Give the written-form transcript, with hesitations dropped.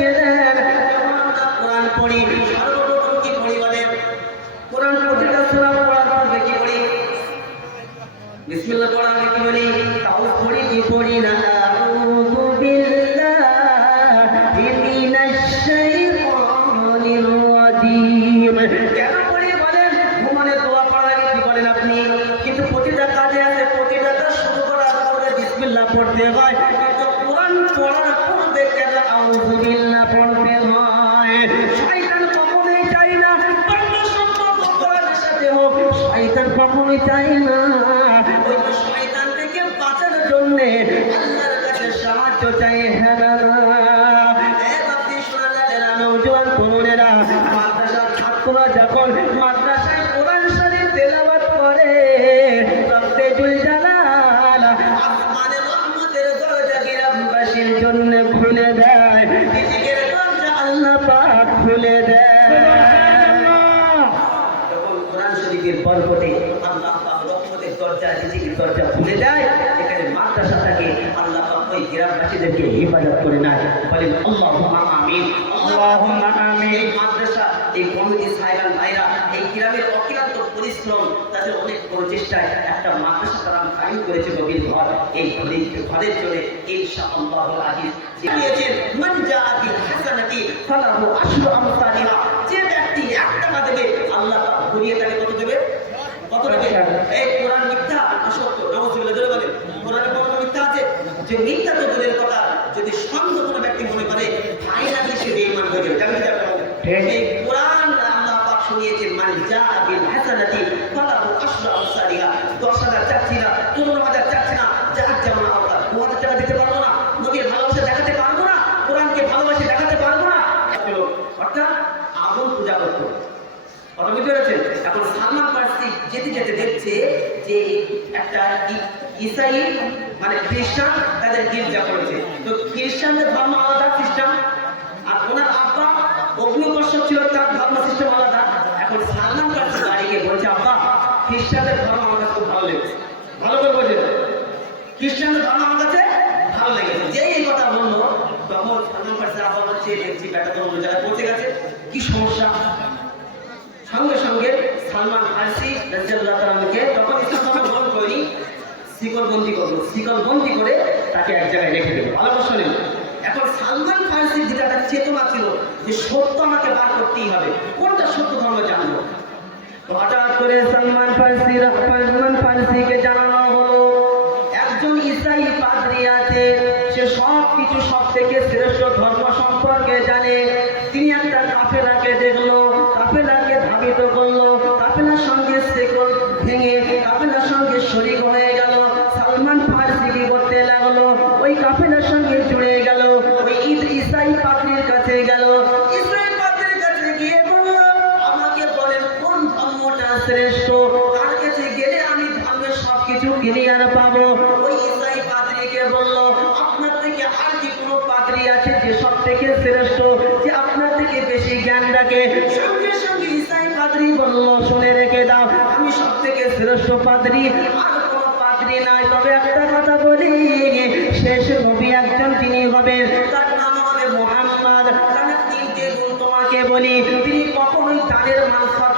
গেলেন কোরআন পড়ি সর্বপ্রথম কি পড়ি বলেন কোরআন প্রতিটা সূরা পড়ার পূর্বে কি পড়ি বিসমিল্লাহ পড়ার আগে কি বলি তাও পড়ি কি পড়ি না আউযু বিল্লাহি মিনাশ শাইতানির রাজিম কেন পড়ি বলেন ঘুমানোর দোয়া পড়ার আগে কি বলেন আপনি কিন্তু প্রতিটা কাজে আছে প্রতিটা কাজ শুরু করার পরে বিসমিল্লাহ পড়তে হয় কিন্তু কোরআন পড়ার পূর্বে কেন আউযু বিল্লাহ পড়তে হয় শয়তান কখনোই চায় না বান্দা সম্পর্ক কোরআনের সাথে হোক শয়তান কখনোই চায় না ওই শয়তান থেকে বাঁচার জন্য আল্লাহর কাছে সাহায্য চাই হ্যাঁ না বাপি সোনারা নওজোয়ান তরুণেরা মাদ্রাসার ছাত্ররা যখন মাদ্রাসায় কোরআন শরীফ তেলাওয়াত করে রব্বুল জালাল আসমানের রহমতের দরজা গ্রামবাসীর জন্য খুলে দেয় রিজিকের দরজা আল্লাহ পাক খুলে দেয় যখন কোরআন শরীফের বরকতে আল্লাহ পাক রহমতের দরজা রিজিকের দরজা খুলে দেয় এখানে মাদ্রাসা থেকে আল্লাহ পাক ওই গ্রামবাসীদেরকে হেফাজত করে নেয় বলেন আল্লাহুম্মা আমিন আল্লাহুম্মা আমিন মাদ্রাসা এই কমিটি সাহেবান ভাইরা এই গ্রামের অক্লান্ত পরিশ্রম তাদের অনেক প্রচেষ্টায় একটা মাদ্রাসা তারা কায়েম করেছে গভীর ঘর এই ঘরের জন্য ইনশাআল্লাহুল আজিজ দিয়েছেন মান জাআ বিল হাসানাতি ফালাহু আশরু আমসালিহা যে ব্যক্তি 1 টাকা দেবে আল্লাহ পাক ঘুরিয়ে তাকে কত দেবে কত দেবে এই কোরআন মিথ্যা না সত্য নাউযুবিল্লাহ জোরে বলেন কোরআনে কত মিথ্যা আছে যে মিথ্যা তো দূরের কথা যদি সন্দেহ কোনো ব্যক্তি মনে করে ফাইনালি সে বেঈমান হয়ে যাবে জানেন এই কোরআন আল্লাহ পাক শুনিয়েছেন মান জাআ বিল হাসানাতি ফালাহু আশরু আমসালিহা 10,000 চাচ্ছি না 15,000 চাচ্ছি না যার যেমন আওতার 2000 টাকা দিতে পারবো না নবীর ভালোবাসা দেখাতে পারবো না কোরআনকে ভালোবাসি দেখাতে পারবো না অর্থাৎ আগুন পূজা করতো কথা বুঝতে পেরেছেন এখন সালমান ফার্সি যেতে যেতে দেখছে যে একটা ঈসাই মানে খ্রিস্টান তাদের গির্জা করেছে তো খ্রিস্টানদের ধর্ম আলাদা খ্রিস্টান আর ওনার আব্বা অগ্নিকর্ষক ছিল তার ধর্ম সিস্টেম আলাদা এখন সালমান ফার্সি বাড়িকে বলছে আব্বা খ্রিস্টানদের ধর্ম আমার কাছে খুব ভালো লেগেছে ভালো করে বোঝেন খ্রিস্টানদের ধর্ম আমার কাছে ভালো লেগেছে যে এই কথা বললো তখন সালমান ফার্সি আব্বা হচ্ছে দেখছি ব্যাটা তো অন্য জায়গায় পৌঁছে গেছে কি সমস্যা সঙ্গে সঙ্গে সালমান ফার্সি রাদিয়াল্লাহু তাআলাকে তখন ইসলাম ধর্ম গ্রহণ করেনি শিকলবন্দি করলো শিকলবন্দি করে তাকে এক জায়গায় রেখে দিল ভালো শোনেন এখন সালমান ফার্সির যেটা একটা চেতনা ছিল যে সত্য আমাকে বার করতেই হবে কোনটা সত্য ধর্ম জানবো তো হঠাৎ করে সালমান ফার্সিকে জানানো হলো একজন ইসাই পাদ্রী আছে সে সব কিছু সব থেকে শ্রেষ্ঠ ধর্ম সম্পর্কে জানে তিনি একটা কাফেলাকে দেখলো কাফেলাকে ধাবিত করলো কাফেলার সঙ্গে শেকল ভেঙে কাফেলার সঙ্গে শরীক হয়ে গেল সালমান ফার্সি কি করতে লাগলো ওই কাফেলার সঙ্গে জুড়ে গেল ওই ইসাই পাদ্রীর কাছে গেল ইসাই পাদ্রীর কাছে গিয়ে বলল আমাকে বলেন কোন ধর্মটা শ্রেষ্ঠ কার কাছে গেলে আমি ধর্মের সবকিছু ক্লিয়ার পাবো ওই ইসাই পাদ্রীকে বলল আপনার থেকে আর কি কোনো পাদ্রী আছে যে সব থেকে শ্রেষ্ঠ যে আপনার থেকে বেশি জ্ঞান রাখে সঙ্গে সঙ্গে ইসাই পাদ্রী বলল শুনে রেখে দাও আমি সব থেকে শ্রেষ্ঠ পাদ্রী আর কোনো পাদ্রী নাই তবে একটা কথা বলি শেষ নবী একজন তিনি হবেন তার নাম হবে মুহাম্মদ তার 3টে গুণ তোমাকে বলি তিনি কখনোই তাদের মানসাত